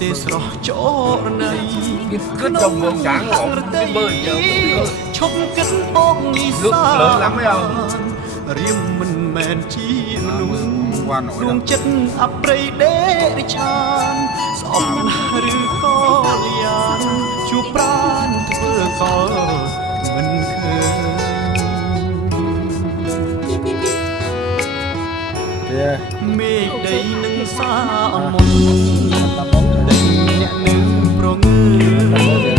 ទេស្រស់ចោរណៃ cứ trồng vườn chẳng ổn cái bơi giờ ឈប់គិតបងនេះសា lớn lắm đấy không រៀមមិនមែនជាមនុស្ស qua nổi ដួងចិត្តអប្រិយដេរឆានស្អប់ឬក៏លៀនជួបប្រានធ្វើក៏មិនឃើញ មេឃដីនឹងសាមុនដេញអ្នកនៅប្រងើ